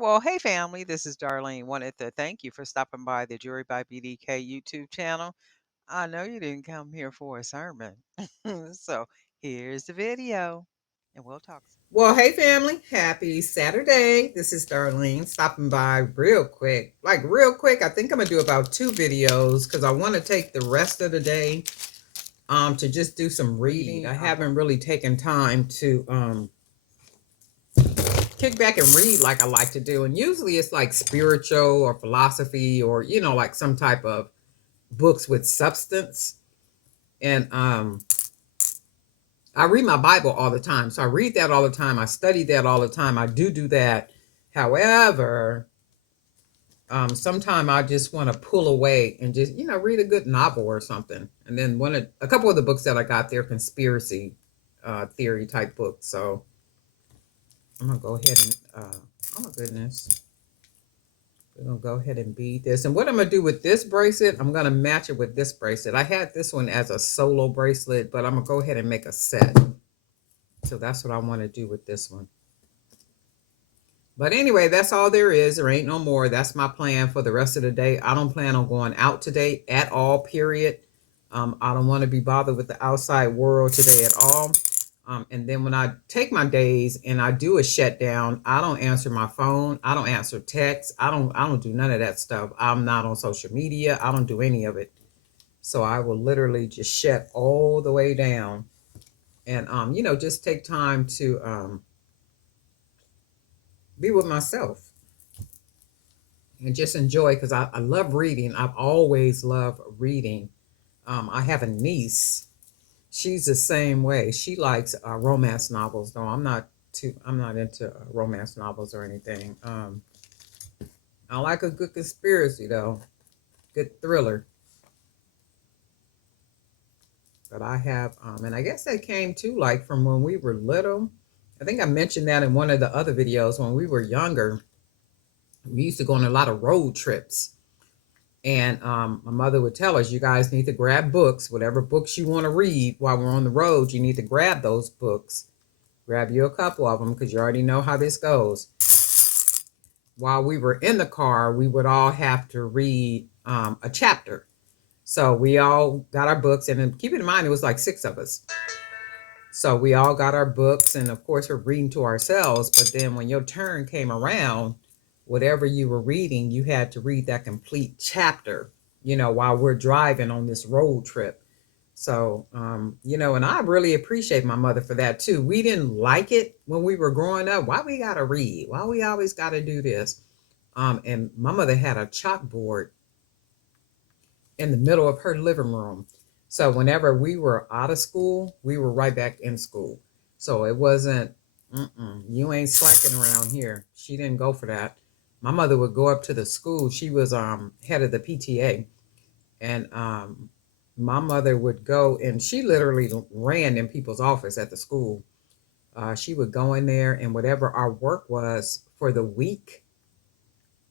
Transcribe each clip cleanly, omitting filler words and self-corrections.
Well, hey family, this is Darlene. Wanted to thank you for stopping by the Jury by BDK YouTube channel. I know you didn't come here for a sermon. So here's the video, and we'll talk. Well, hey family, happy Saturday. This is Darlene stopping by real quick. Like real quick, I think I'm gonna do about 2 videos because I want to take the rest of the day to just do some reading. I haven't really taken time to kick back and read like I like to do. And usually it's like spiritual or philosophy or like some type of books with substance. And I read my Bible all the time. So I read that all the time. I study that all the time. I do that. However, sometime I just want to pull away and just, read a good novel or something. And then a couple of the books that I got there, conspiracy theory type books. So I'm going to go ahead and, oh my goodness. We're going to go ahead and bead this. And what I'm going to do with this bracelet, I'm going to match it with this bracelet. I had this one as a solo bracelet, but I'm going to go ahead and make a set. So that's what I want to do with this one. But anyway, that's all there is. There ain't no more. That's my plan for the rest of the day. I don't plan on going out today at all, period. I don't want to be bothered with the outside world today at all. And then when I take my days and I do a shutdown, I don't answer my phone. I don't answer texts. I don't do none of that stuff. I'm not on social media. I don't do any of it. So I will literally just shut all the way down and, just take time to be with myself and just enjoy because I love reading. I've always loved reading. I have a niece. She's the same way. She likes romance novels, though I'm not into romance novels or anything. I like a good conspiracy though, good thriller. But I have, and I guess that came too, like from when we were little. I think I mentioned that in one of the other videos. When we were younger, we used to go on a lot of road trips. And my mother would tell us, you guys need to grab books, whatever books you want to read while we're on the road. You need to grab those books. Grab you a couple of them because you already know how this goes. While we were in the car, we would all have to read a chapter. So we all got our books, and then keep in mind, it was like 6 of us. So we all got our books, and of course, we're reading to ourselves. But then when your turn came around, whatever you were reading, you had to read that complete chapter, while we're driving on this road trip. So, and I really appreciate my mother for that too. We didn't like it when we were growing up. Why we got to read? Why we always got to do this? And my mother had a chalkboard in the middle of her living room. So whenever we were out of school, we were right back in school. So it wasn't, you ain't slacking around here. She didn't go for that. My mother would go up to the school. She was head of the PTA. And my mother would go, and she literally ran in people's office at the school. She would go in there, and whatever our work was for the week,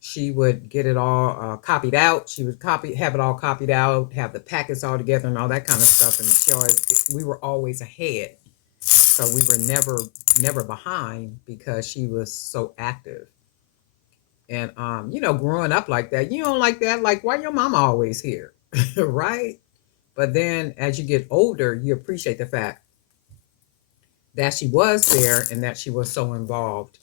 she would get it all copied out. She would have it all copied out, have the packets all together and all that kind of stuff. And show us we were always ahead. So we were never behind because she was so active. And, growing up like that, you don't like that. Like, why your mama always here? Right? But then as you get older, you appreciate the fact that she was there and that she was so involved.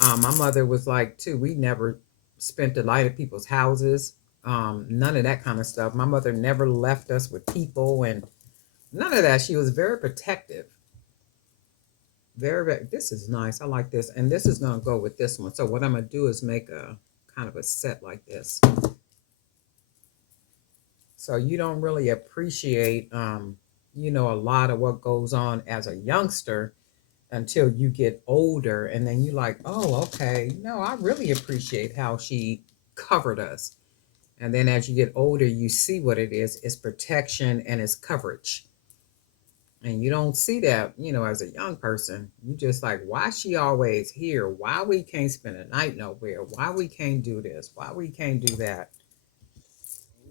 My mother was like, too, we never spent the night at people's houses. None of that kind of stuff. My mother never left us with people and none of that. She was very protective. Very, very, this is nice. I like this. And this is going to go with this one. So what I'm going to do is make a kind of a set like this. So you don't really appreciate, a lot of what goes on as a youngster until you get older. And then you're like, oh, okay, no, I really appreciate how she covered us. And then as you get older, you see what it is. It's protection and it's coverage. And you don't see that, as a young person. You just like, why she always here? Why we can't spend a night nowhere? Why we can't do this? Why we can't do that?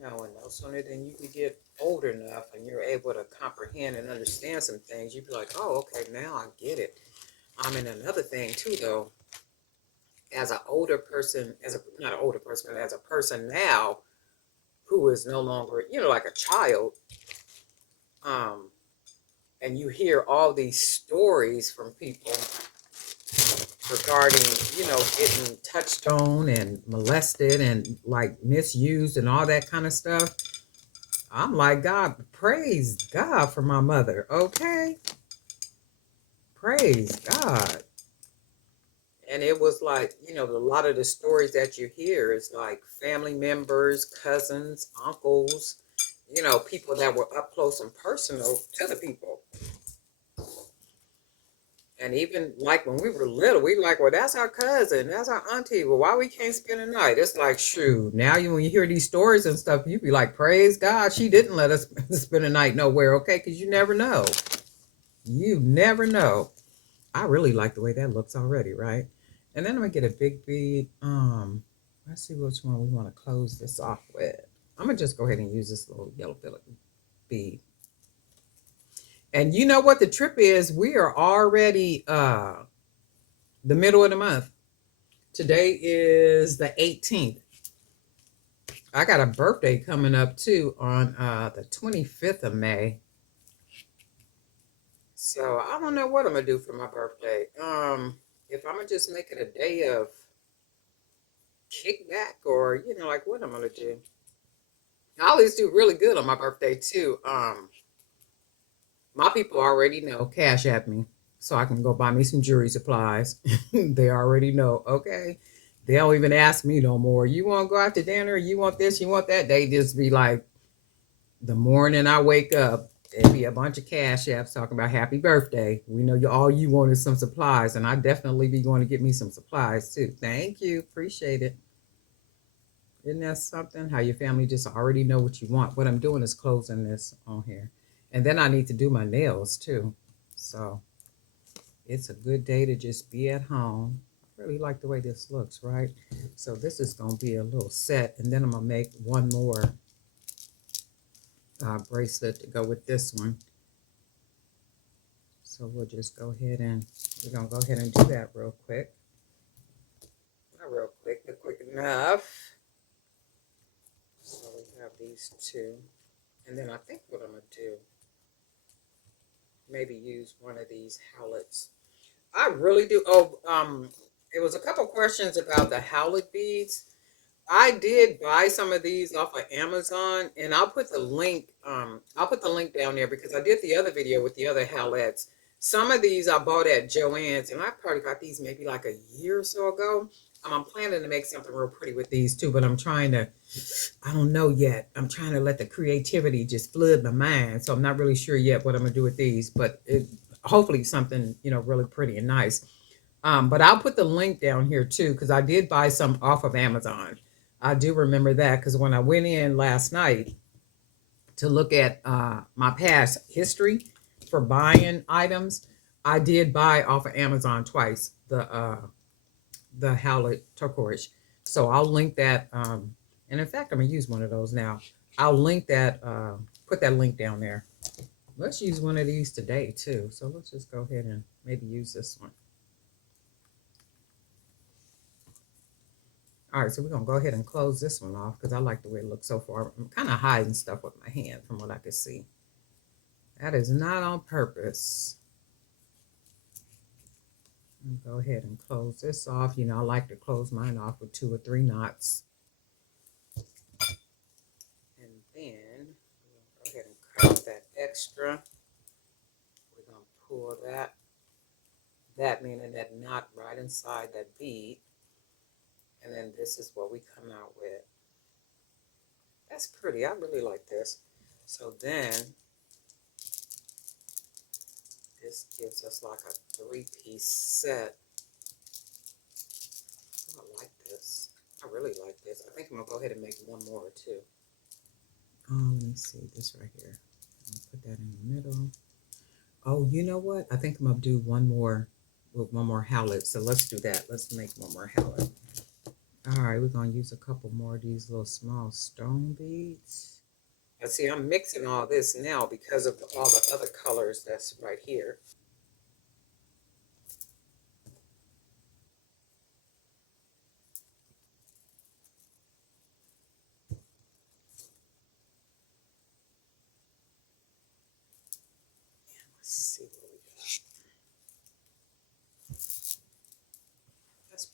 And no sooner than you could get older enough and you're able to comprehend and understand some things, you'd be like, oh, okay, now I get it. And another thing too, though, as an older person, as a not an older person, but as a person now who is no longer, like a child, um, and you hear all these stories from people regarding, getting touched on and molested and like misused and all that kind of stuff. I'm like, God, praise God for my mother. Okay. Praise God. And it was like, a lot of the stories that you hear is like family members, cousins, uncles, people that were up close and personal to the people. And even like when we were little, we like, well, that's our cousin, that's our auntie. Well, why we can't spend a night? It's like, shoot. Now when you hear these stories and stuff, you be like, praise God, she didn't let us spend a night nowhere, okay? Because you never know. You never know. I really like the way that looks already, right? And then I'm gonna get a big bead. Let's see which one we want to close this off with. I'm gonna just go ahead and use this little yellow fillet bead. And you know what the trip is? We are already the middle of the month. Today is the 18th. I got a birthday coming up too on the 25th of May. So I don't know what I'm gonna do for my birthday. If I'm gonna just make it a day of kickback or like what I'm gonna do. I always do really good on my birthday too. My people already know Cash App me so I can go buy me some jewelry supplies. They already know. Okay. They don't even ask me no more. You want to go out to dinner? You want this? You want that? They just be like, the morning I wake up, it'd be a bunch of Cash Apps talking about happy birthday. We know all you want is some supplies, and I definitely be going to get me some supplies too. Thank you. Appreciate it. Isn't that something? How your family just already know what you want. What I'm doing is closing this on here. And then I need to do my nails too. So it's a good day to just be at home. I really like the way this looks, right? So this is going to be a little set. And then I'm going to make one more bracelet to go with this one. So we'll just go ahead and we're going to go ahead and do that real quick. Not real quick, but quick enough. So we have these two. And then I think what I'm going to do, maybe use one of these Howlites. I really do. Oh, it was a couple questions about the Howlite beads. I did buy some of these off of Amazon, and I'll put the link. I'll put the link down there because I did the other video with the other Howlettes. Some of these I bought at Joann's, and I probably got these maybe like a year or so ago. I'm planning to make something real pretty with these too, but I'm trying to. I don't know yet. I'm trying to let the creativity just flood my mind, so I'm not really sure yet what I'm gonna do with these. But hopefully something really pretty and nice. But I'll put the link down here too because I did buy some off of Amazon. I do remember that because when I went in last night to look at my past history for buying items, I did buy off of Amazon twice the Howlite turquoise. So I'll link that. And in fact, I'm gonna use one of those now. I'll link that. Put that link down there. Let's use one of these today too. So let's just go ahead and maybe use this one. All right, so we're gonna go ahead and close this one off because I like the way it looks so far. I'm kind of hiding stuff with my hand from what I can see. That is not on purpose. Go ahead and close this off. I like to close mine off with 2 or 3 knots. And then go ahead and cut off that extra. We're gonna pull that. That meaning that knot right inside that bead. And then this is what we come out with. That's pretty. I really like this. So then this gives us like a 3-piece set. I like this. I really like this. I think I'm gonna go ahead and make one more too. Let me see this right here. I'm gonna put that in the middle. Oh, you know what? I think I'm gonna do one more with one more Howlite. So let's do that. Let's make one more Howlite. All right, we're gonna use a couple more of these little small stone beads. I see I'm mixing all this now because of all the other colors that's right here.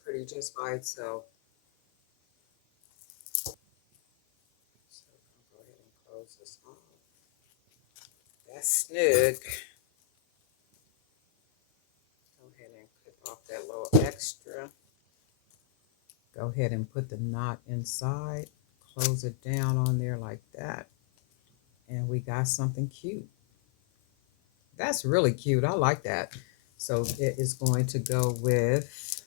pretty just by itself. So I'll go ahead and close this off. That's snug. Go ahead and clip off that little extra. Go ahead and put the knot inside. Close it down on there like that. And we got something cute. That's really cute. I like that. So it is going to go with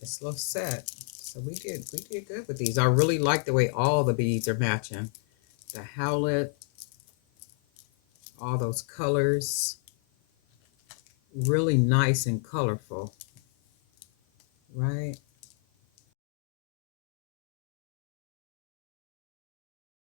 this little set. So we did good with these. I really like the way all the beads are matching. The Howlite, all those colors, really nice and colorful, right?